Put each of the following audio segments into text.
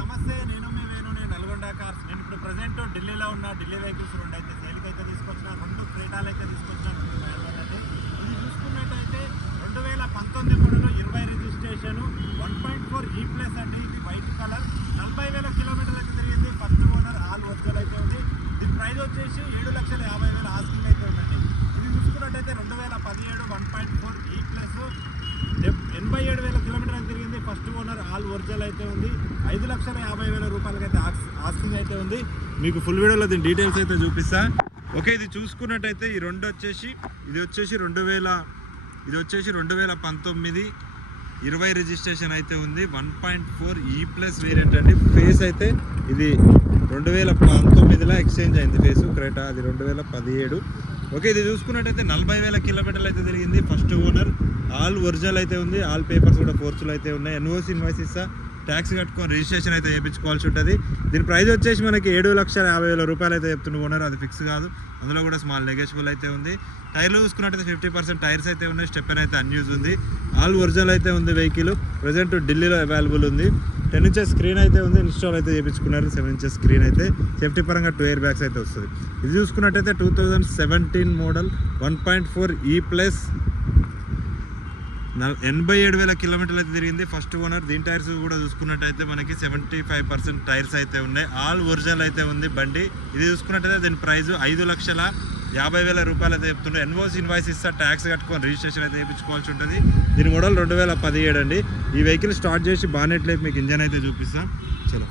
నమస్తే, నేను మీ వేణు, నేను నల్గొండ కార్స్. నేను ఇప్పుడు ప్రజెంట్ ఢిల్లీలో ఉన్న. ఢిల్లీ వెహికల్స్ రెండు అయితే సేల్కి అయితే తీసుకొచ్చిన, రెండు క్రేటాలు అయితే తీసుకొచ్చిన. ఇది చూసుకున్నట్టయితే 2019 మోడల్ 20 రిజిస్ట్రేషన్ 1.4 E+ అండి. ఇది వైట్ కలర్, 40,000 కిలోమీటర్లు అయితే తిరిగింది. ఫస్ట్ ఓనర్, ఆల్ ఒరిజినల్ అయితే ఉంది. దీని ప్రైస్ వచ్చేసి 7,50,000 ఆస్కింగ్ అయితే ఉందండి. ఇది చూసుకున్నట్టయితే 2017 1.4 E+, 87,000 కిలోమీటర్లు తిరిగింది. ఫస్ట్ ఓనర్, ఆల్ ఒరిజినల్ అయితే ఉంది. 5,50,000 రూపాయలకి అయితే ఆస్కింగ్ అయితే ఉంది. మీకు ఫుల్ వీడియోలో దీని డీటెయిల్స్ అయితే చూపిస్తా. ఓకే, ఇది చూసుకున్నట్టయితే ఈ రెండు వచ్చేసి ఇది వచ్చేసి 2019 20 రిజిస్ట్రేషన్ అయితే ఉంది. 1.4 E+ వేరియంట్ అండి. ఫేస్ అయితే ఇది 2019లో ఎక్స్చేంజ్ అయింది ఫేసు క్రేటా, అది 2017. ఓకే, ఇది చూసుకున్నట్టయితే 40,000 కిలోమీటర్లు అయితే తిరిగింది. ఫస్ట్ ఓనర్, ఆల్ ఒరిజినల్ అయితే ఉంది. ఆల్ పేపర్స్ కూడా ఫోర్స్లో అయితే ఉన్నాయి. ఎన్ఓసి ఇన్వాయిస్ ఇస్తా, ట్యాక్స్ కట్టుకొని రిజిస్ట్రేషన్ అయితే చేయించుకోవాల్సి ఉంటుంది. దీని ప్రైస్ వచ్చేసి మనకి 7,50,000 రూపాయలు అయితే చెప్తున్న ఓనర్. అది ఫిక్స్ కాదు, అందులో కూడా స్మాల్ నెగోషియబుల్ అయితే ఉంది. టైర్లు చూసుకున్నట్టయితే 50% టైర్స్ అయితే ఉన్నాయి. స్టెప్పెన్ అయితే అన్యూజ్ ఉంది. ఆల్ ఒరిజినల్ అయితే ఉంది. వెహికల్ ప్రజెంట్ ఢిల్లీలో అవైలబుల్ ఉంది. 10 ఇంచెస్ స్క్రీన్ అయితే ఉంది. ఇన్స్టాల్ అయితే చేయించుకున్నారు. 7 ఇంచెస్ స్క్రీన్ అయితే. సేఫ్టీ పరంగా 2 ఎయిర్ బ్యాగ్స్ అయితే వస్తుంది. ఇది చూసుకున్నట్టయితే 2017 మోడల్ 1.4 E+, 87,000 కిలోమీటర్లు అయితే తిరిగింది. First owner. దీని టైర్స్ కూడా చూసుకున్నట్టయితే మనకి 75% టైర్స్ అయితే ఉన్నాయి. ఆల్ ఒరిజినల్ అయితే ఉంది బండి. ఇది చూసుకున్నట్టయితే దీని ప్రైస్ 5,50,000 రూపాయలు అయితే చెప్తుండే. ఎన్ఓసి ఇన్వాయిస్ ఇస్తా, ట్యాక్స్ కట్టుకొని రిజిస్ట్రేషన్ అయితే చేయించుకోవాల్సి ఉంటుంది. దీని మోడల్ 2017 అండి. ఈ వెహికల్ స్టార్ట్ చేసి బానెట్ లైఫ్ మీకు ఇంజన్ అయితే చూపిస్తాం. చలో,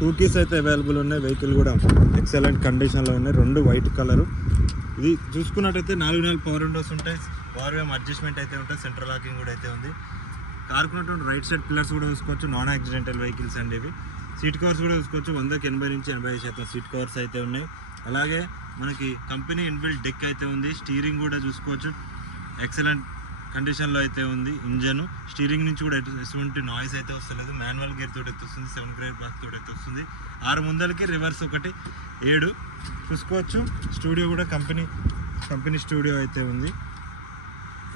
2 కీస్ అయితే అవైలబుల్ ఉన్నాయి. వెహికల్ కూడా ఎక్సలెంట్ కండిషన్లో ఉన్నాయి. రెండు వైట్ కలరు. ఇది చూసుకున్నట్టయితే 4 నెలల పవర్ విండోస్ ఉంటాయి. పవర్ వేమ్ అడ్జస్ట్మెంట్ అయితే ఉంటుంది. సెంట్రల్ లాకింగ్ కూడా అయితే ఉంది. కారుకున్నటువంటి రైట్ సైడ్ పిల్లర్స్ కూడా చూసుకోవచ్చు. నాన్ యాక్సిడెంటల్ వెహికల్స్ అండి ఇవి. సీట్ కవర్స్ కూడా చూసుకోవచ్చు. 100కి 80 నుంచి 85% సీట్ కవర్స్ అయితే ఉన్నాయి. అలాగే మనకి కంపెనీ ఇన్బిల్ట్ డెక్ అయితే ఉంది. స్టీరింగ్ కూడా చూసుకోవచ్చు, ఎక్సలెంట్ కండిషన్లో అయితే ఉంది. ఇంజన్, స్టీరింగ్ నుంచి కూడా ఎటువంటి నాయిస్ అయితే వస్తలేదు. మాన్యువల్ గేర్ తోటి అయితే వస్తుంది. 7 గేర్ బాక్స్ తోటి అయితే వస్తుంది. 6 ముందలకి, రివర్స్ ఒకటి 7 చూసుకోవచ్చు. స్టూడియో కూడా కంపెనీ స్టూడియో అయితే ఉంది.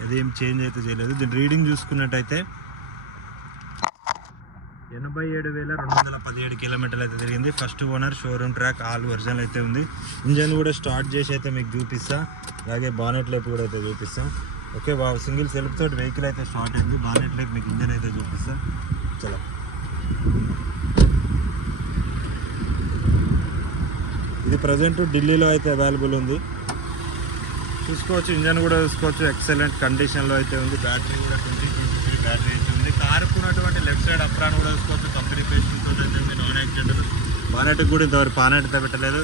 అదేం చేంజ్ అయితే చేయలేదు. దీని రీడింగ్ చూసుకున్నట్టయితే 87,217 కిలోమీటర్లు అయితే తిరిగింది. First owner, showroom track, all original అయితే ఉంది. ఇంజన్ కూడా స్టార్ట్ చేసి అయితే మీకు చూపిస్తా. అలాగే బానెట్ లైఫ్ కూడా అయితే చూపిస్తాం. ఓకే, సింగిల్ సెల్ఫ్ తోటి వెహికల్ అయితే స్టార్ట్ అయింది. బానెట్ లైఫ్ మీకు ఇంజన్ అయితే చూపిస్తాం. చలో, ఇది ప్రజెంట్ ఢిల్లీలో అయితే అవైలబుల్ ఉంది. చూసుకోవచ్చు. ఇంజన్ కూడా చూసుకోవచ్చు, ఎక్సలెంట్ కండిషన్లో అయితే ఉంది. బ్యాటరీ కూడా 2023 బ్యాటరీ అయితే ఉంది. కారుకున్నటువంటి లెఫ్ట్ సైడ్ అప్రాన్ కూడా చూసుకోవచ్చు. కంపెనీ పేస్టింగ్తో అయితే ఉంది. Non accidental. బానెట్ కూడా ఇంతవరకు బానెట్ అయితే పెట్టలేదు.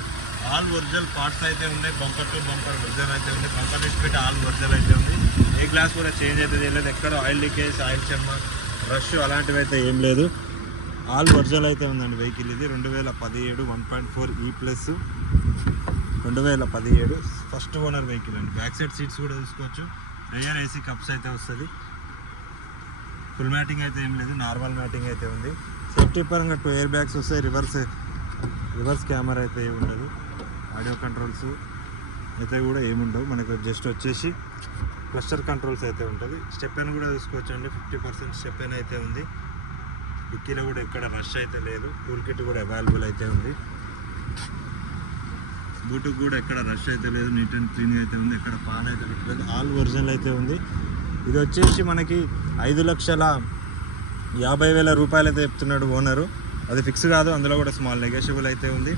ఆల్ ఒరిజినల్ పార్ట్స్ అయితే ఉన్నాయి. బంపర్ టు బంపర్ ఒరిజినల్ అయితే ఉంది. బంపర్ లిస్ట్ ఆల్ ఒరిజినల్ అయితే ఉంది. ఏ గ్లాస్ కూడా చేంజ్ అయితే చేయలేదు. ఎక్కడ ఆయిల్ లీకేజ్, ఆయిల్ చెమ్మ, రష్ అలాంటివి అయితే ఏం లేదు. ఆల్ ఒరిజినల్ అయితే ఉందండి వెహికల్. ఇది 2017 1.4 E+, 2017 ఫస్ట్ ఓనర్ వెహికల్ అండి. బ్యాక్ సైడ్ సీట్స్ కూడా చూసుకోవచ్చు. రేయర్ ఏసీ కప్స్ అయితే వస్తుంది. ఫుల్ మ్యాటింగ్ అయితే ఏం లేదు, నార్మల్ మ్యాటింగ్ అయితే ఉంది. సేఫ్టీ పరంగా 2 ఎయిర్ బ్యాగ్స్ వస్తాయి. రివర్స్ కెమెరా అయితే ఏమి ఉండదు. ఆడియో కంట్రోల్స్ అయితే కూడా ఏముండవు. మనకు జస్ట్ వచ్చేసి క్లస్టర్ కంట్రోల్స్ అయితే ఉంటుంది. స్టెప్పెన్ కూడా చూసుకోవచ్చు అండి. 50% స్టెప్పెన్ అయితే ఉంది. డిక్కీలో కూడా ఎక్కడ రష్ అయితే లేదు. టూల్ కిట్ కూడా అవైలబుల్ అయితే ఉంది. బూటుకు కూడా ఎక్కడ రష్ అయితే లేదు. నీట్ అండ్ క్లీన్గా అయితే ఉంది. ఎక్కడ పాన్ అయితే లేదు. ఆల్ ఒరిజినల్ అయితే ఉంది. ఇది వచ్చేసి మనకి 5,50,000 రూపాయలు అయితే చెప్తున్నాడు ఓనరు. అది ఫిక్స్ కాదు, అందులో కూడా స్మాల్ నెగోషియబుల్ అయితే ఉంది.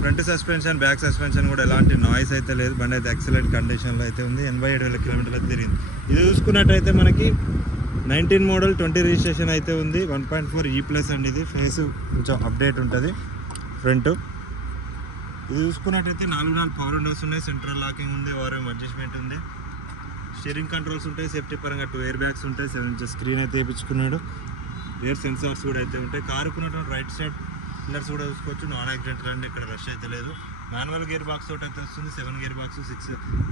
ఫ్రంట్ సస్పెన్షన్, బ్యాక్ సస్పెన్షన్ కూడా ఎలాంటి నాయిస్ అయితే లేదు. బండి అయితే ఎక్సలెంట్ కండిషన్లో అయితే ఉంది. 87,000 కిలోమీటర్లు అయితే తిరిగింది. ఇది చూసుకున్నట్టయితే మనకి 19 మోడల్ 20 రిజిస్ట్రేషన్ అయితే ఉంది. 1.4 E+ అండి. ఇది ఫేస్ కొంచెం అప్డేట్ ఉంటుంది. ఫ్రంట్ ఇది చూసుకున్నట్టయితే 4 నెలల పవర్ విండోస్ ఉన్నాయి. సెంట్రల్ లాకింగ్ ఉంది. ఓఆర్ఎం అడ్జస్ట్మెంట్ ఉంది. స్టీరింగ్ కంట్రోల్స్ ఉంటాయి. సేఫ్టీ పరంగా 2 ఎయిర్ బ్యాగ్స్ ఉంటాయి. 7 ఇంచెస్ స్క్రీన్ అయితే వేయించుకున్నాడు. ఎయిర్ సెన్సార్స్ కూడా అయితే ఉంటాయి. కారుకున్నటువంటి రైట్ సైడ్ పిల్లర్స్ కూడా చూసుకోవచ్చు. నాన్ యాక్సిడెంటల్ అండి, ఇక్కడ రష్ అయితే లేదు. మాన్యువల్ గేర్ బాక్స్ తోటి అయితే వస్తుంది. 7 గేర్ బాక్స్,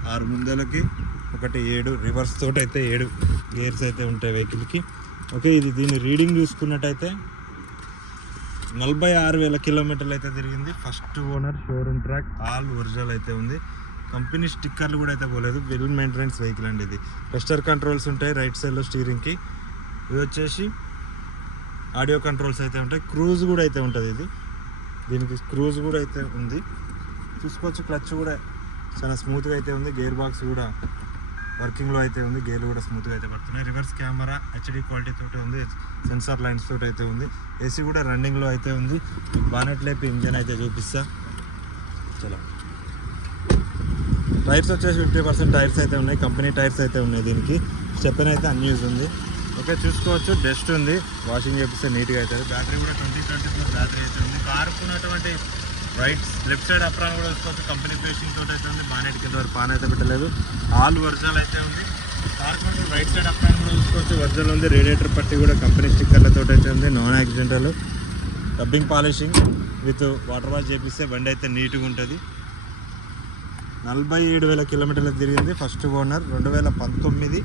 6 ముందలకి, ఒకటి 7 రివర్స్ తోటి అయితే 7 గేర్స్ అయితే ఉంటాయి వెహికల్కి. ఓకే, దీని రీడింగ్ చూసుకున్నట్టయితే 46,000 కిలోమీటర్లు అయితే తిరిగింది. First owner, showroom track, all original అయితే ఉంది. కంపెనీ స్టిక్కర్లు కూడా అయితే పోలేదు. వెల్ మెయింటెనెన్స్ వెహికల్ అండి ఇది. క్లస్టర్ కంట్రోల్స్ ఉంటాయి రైట్ సైడ్లో స్టీరింగ్కి. ఇది వచ్చేసి ఆడియో కంట్రోల్స్ అయితే ఉంటాయి. క్రూజ్ కూడా అయితే ఉంటుంది. దీనికి క్రూజ్ కూడా అయితే ఉంది. చూసుకోవచ్చు. క్లచ్ కూడా చాలా స్మూత్గా అయితే ఉంది. గేర్ బాక్స్ కూడా వర్కింగ్లో అయితే ఉంది. గేర్లు కూడా స్మూత్గా అయితే పడుతున్నాయి. రివర్స్ కెమెరా హెచ్డి క్వాలిటీ తోటి ఉంది. సెన్సార్ లైన్స్ తోటి అయితే ఉంది. ఏసీ కూడా రన్నింగ్లో అయితే ఉంది. బానెట్ లేపి ఇంజన్ అయితే చూపిస్తా. చలో. టైర్స్ వచ్చేసి 50% టైర్స్ అయితే ఉన్నాయి. కంపెనీ టైర్స్ అయితే ఉన్నాయి. దీనికి స్టెప్ని అయితే అన్యూజ్ ఉంది. ఓకే, చూసుకోవచ్చు. డస్ట్ ఉంది. వాషింగ్ చేపిస్తే నీట్గా అవుతుంది. బ్యాటరీ కూడా 2024 బ్యాటరీ అయితే ఉంది. కార్కు ఉన్నటువంటి లెఫ్ట్ సైడ్ అప్రాన్ కూడా చూసుకోవచ్చు. కంపెనీ ఫేసింగ్ తోటి అయితే ఉంది. బానెట్ కింద వరకు పాన్ అయితే పెట్టలేదు. ఆల్ ఒరిజినల్ అయితే ఉంది. కార్కు రైట్ సైడ్ అప్రాన్ కూడా చూసుకోవచ్చు. ఒరిజినల్ ఉంది. రేడియేటర్ పట్టి కూడా కంపెనీ స్టిక్కర్లతో అయితే ఉంది. Non accidental rubbing polishing with water wash చేపిస్తే బండి అయితే నీట్గా ఉంటుంది. 47,000 కిలోమీటర్లు తిరిగింది. First owner. 2019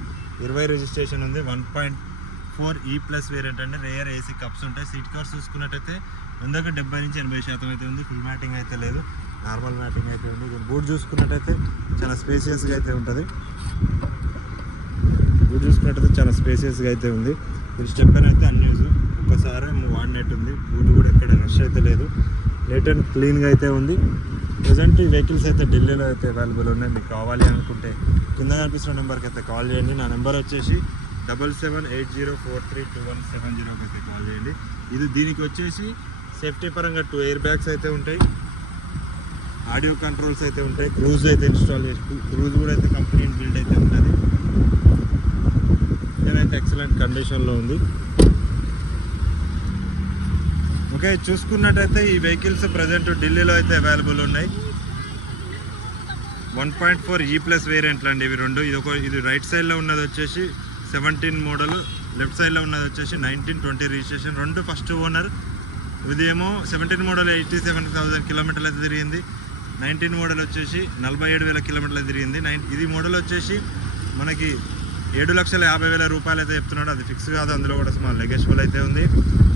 20 రిజిస్ట్రేషన్ ఉంది. 1.4 E+ వేరియంట్ అండి. రేయర్ ఏసీ కప్స్ ఉంటాయి. సీట్ కవర్స్ చూసుకున్నట్టయితే 170 నుంచి 80% అయితే ఉంది. ఫుల్ మ్యాటింగ్ అయితే లేదు. నార్మల్ మ్యాటింగ్ అయితే ఉంది. దీని బూట్ చూసుకున్నట్టయితే చాలా స్పేసియస్గా అయితే ఉంటుంది. బూట్ చూసుకున్నట్టయితే చాలా స్పేసియస్గా అయితే ఉంది. దీని స్టెప్ అయితే అన్యూజ్. ఒక్కసారి వాడినట్టు ఉంది. బూట్ కూడా ఎక్కడ రష్ అయితే లేదు. నీట్ అండ్ క్లీన్గా అయితే ఉంది. ప్రజెంట్ ఈ వెహికల్స్ అయితే ఢిల్లీలో అయితే అవైలబుల్ ఉన్నాయి. మీకు కావాలి అనుకుంటే కింద కనిపిస్తున్న నెంబర్కి అయితే కాల్ చేయండి. నా నెంబర్ వచ్చేసి 7780432170 అయితే కాల్ చేయండి. దీనికి వచ్చేసి సేఫ్టీ పరంగా 2 ఎయిర్ బ్యాగ్స్ అయితే ఉంటాయి. ఆడియో కంట్రోల్స్ అయితే ఉంటాయి. క్రూజ్ అయితే ఇన్స్టాల్ చేసి క్రూజ్ కూడా అయితే కంపెనీ బిల్డ్ అయితే ఉంటుంది. ఇదైతే ఎక్సలెంట్ కండిషన్లో ఉంది. ఓకే, చూసుకున్నట్టయితే ఈ వెహికల్స్ ప్రజెంట్ ఢిల్లీలో అయితే అవైలబుల్ ఉన్నాయి. 1.4 E+ వేరియంట్లు అండి ఇవి రెండు. ఇది రైట్ సైడ్లో ఉన్నది వచ్చేసి 17 మోడల్, లెఫ్ట్ సైడ్లో ఉన్నది వచ్చేసి 1920 రిజిస్ట్రేషన్. రెండు ఫస్ట్ ఓనర్. ఇదేమో 17 మోడల్ 87,000 కిలోమీటర్లు అయితే తిరిగింది. 19 మోడల్ వచ్చేసి 47,000 కిలోమీటర్లు తిరిగింది. ఇది మోడల్ వచ్చేసి మనకి 7,50,000 రూపాయలు అయితే చెప్తున్నాడు. అది ఫిక్స్ కాదు. అందులో కూడా స్మాల్ నెగోషియబుల్ అయితే ఉంది.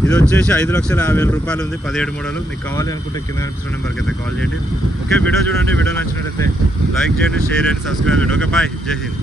ఇది వచ్చేసి 5,50,000 రూపాయలు ఉంది. 17 మోడల్. మీకు కావాలి అనుకుంటే కింద కనిపిస్తున్న నెంబర్కి అయితే కాల్ చేయండి. ఓకే, వీడియో చూడండి. వీడియో నచ్చినట్లయితే లైక్ చేయండి, షేర్ చేయండి, సబ్స్క్రైబ్ చేయండి. Okay, bye. జై హింద్.